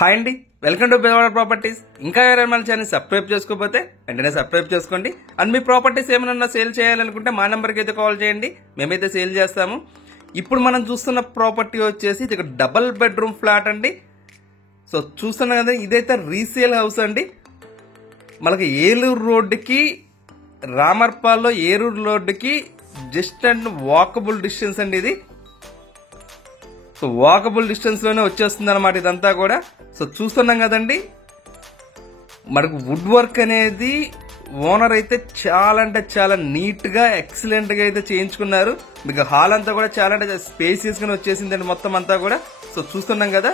Hi అండి, welcome to Bezawada properties. ఇంకా ఎవరైనా మన ఛానల్ సబ్స్క్రైబ్ చేసుకోకపోతే వెంటనే సబ్స్క్రైబ్ చేసుకోండి. అండ్ మీ ప్రాపర్టీస్ ఏమైనా సేల్ చేయాలనుకుంటే మా నెంబర్కి అయితే కాల్ చేయండి, మేమైతే సేల్ చేస్తాము. ఇప్పుడు మనం చూస్తున్న ప్రాపర్టీ వచ్చేసి ఇది ఒక డబుల్ బెడ్రూమ్ ఫ్లాట్ అండి. సో చూస్తున్నాం కదా, ఇదైతే రీసేల్ హౌస్ అండి. మనకి ఏలూరు రోడ్డుకి, రామర్పాల్లో ఏలూరు రోడ్డుకి జస్ట్ అండ్ వాకబుల్ డిస్టెన్స్ అండి ఇది. సో వాకబుల్ డిస్టెన్స్ లోనే వచ్చేస్తుంది అనమాట ఇదంతా కూడా. సో చూస్తున్నాం కదండి, మనకు వుడ్ వర్క్ అనేది ఓనర్ అయితే చాలా అంటే చాలా నీట్ గా ఎక్సలెంట్ గా అయితే చేయించుకున్నారు. మీకు హాల్ అంతా కూడా చాలా అంటే స్పేసియస్ గానే వచ్చేసిందండి మొత్తం అంతా కూడా. సో చూస్తున్నాం కదా,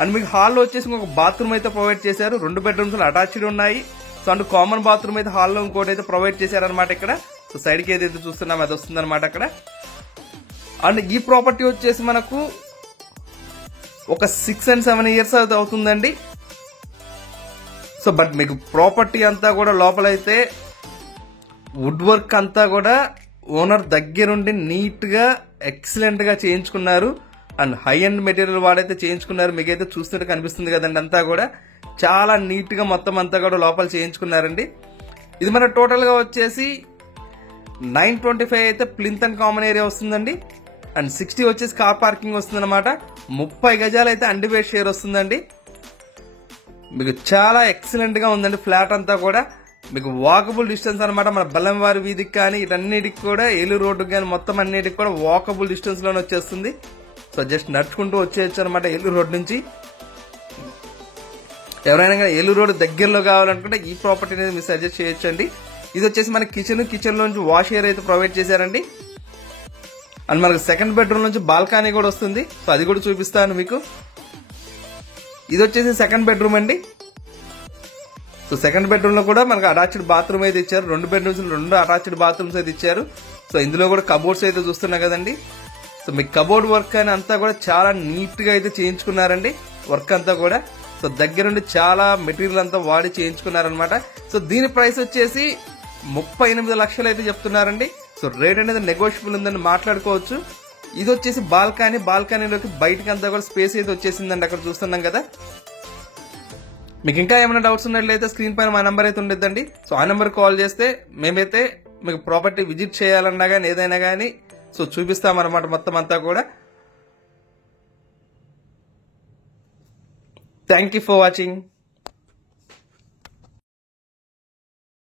అండ్ మీకు హాల్లో వచ్చేసి ఒక బాత్రూమ్ అయితే ప్రొవైడ్ చేశారు. 2 బెడ్రూమ్స్ అటాచ్డ్ ఉన్నాయి. సో అండ్ కామన్ బాత్రూమ్ అయితే హాల్లో ఇంకోటి అయితే ప్రొవైడ్ చేశారనమాట ఇక్కడ. సో సైడ్ కి ఏదైతే చూస్తున్నాం అది వస్తుంది అనమాట అక్కడ. అండ్ ఈ ప్రాపర్టీ వచ్చేసి మనకు ఒక 6 and 7 years అవుతుందండి. సో బట్ మీకు ప్రాపర్టీ అంతా కూడా లోపలైతే వుడ్ వర్క్ అంతా కూడా ఓనర్ దగ్గరుండి నీట్ గా ఎక్సలెంట్ గా చేయించుకున్నారు. అండ్ హై అండ్ మెటీరియల్ వాడైతే చేయించుకున్నారు. మీకైతే చూస్తుంటే కనిపిస్తుంది కదండి, అంతా కూడా చాలా నీట్ గా మొత్తం అంతా కూడా లోపల చేయించుకున్నారండి. ఇది మన టోటల్ గా వచ్చేసి 925 అయితే ప్లింత్ అండ్ కామన్ ఏరియా వస్తుందండి. అండ్ 60 వచ్చేసి కార్ పార్కింగ్ వస్తుంది అనమాట. 30 గజాలు అయితే అన్డివైడ్ షేర్ వస్తుందండి. మీకు చాలా ఎక్సలెంట్ గా ఉందండి ఫ్లాట్ అంతా కూడా. మీకు వాకబుల్ డిస్టెన్స్ అనమాట. మన బెల్లంవారి వీధికి కానీ ఇటన్నిటికి కూడా, ఏలూరు రోడ్డుకి కానీ మొత్తం అన్నిటికి కూడా వాకబుల్ డిస్టెన్స్ లోనే వచ్చేస్తుంది. సో జస్ట్ నడుచుకుంటూ వచ్చేయచ్చు అనమాట ఏలూరు రోడ్ నుంచి. ఎవరైనా కానీ ఏలూరు రోడ్ దగ్గరలో కావాలనుకుంటే ఈ ప్రాపర్టీ అనేది మీరు సజెస్ట్ చేయొచ్చు అండి. ఇది వచ్చేసి మన కిచెన్ లో నుంచి వాష్ ఏరియా అయితే ప్రొవైడ్ చేశారండి. అండ్ మనకు సెకండ్ బెడ్రూమ్ నుంచి బాల్కనీ కూడా వస్తుంది. సో అది కూడా చూపిస్తాను మీకు. ఇది వచ్చేసి సెకండ్ బెడ్రూమ్ అండి. సో సెకండ్ బెడ్రూమ్ లో కూడా మనకు అటాచ్డ్ బాత్రూమ్ అయితే ఇచ్చారు. 2 బెడ్రూమ్స్ 2 అటాచ్డ్ బాత్రూమ్స్ అయితే ఇచ్చారు. సో ఇందులో కూడా కబోర్డ్స్ అయితే చూస్తున్నా కదండి. సో మీకు కబోర్డ్ వర్క్ అని అంతా కూడా చాలా నీట్ గా అయితే చేయించుకున్నారండి వర్క్ అంతా కూడా. సో దగ్గరుండి చాలా మెటీరియల్ అంతా వాడి చేయించుకున్నారనమాట. సో దీని ప్రైస్ వచ్చేసి 38 లక్షలు అయితే చెప్తున్నారండి. సో రేట్ అనేది నెగోషియబుల్ ఉందని మాట్లాడుకోవచ్చు. ఇది వచ్చేసి బాల్కనీలోకి బయటకి అంతా కూడా స్పేస్ అయితే వచ్చేసిందండి అక్కడ చూస్తున్నాం కదా. మీకు ఇంకా ఏమైనా డౌట్స్ ఉన్నట్లయితే స్క్రీన్ పైన మా నెంబర్ అయితే ఉండేదండి. సో ఆ నెంబర్ కాల్ చేస్తే మేమైతే మీకు ప్రాపర్టీ విజిట్ చేయాలన్నా కానీ ఏదైనా కానీ సో చూపిస్తామన్నమాట మొత్తం అంతా కూడా. Thank you for watching.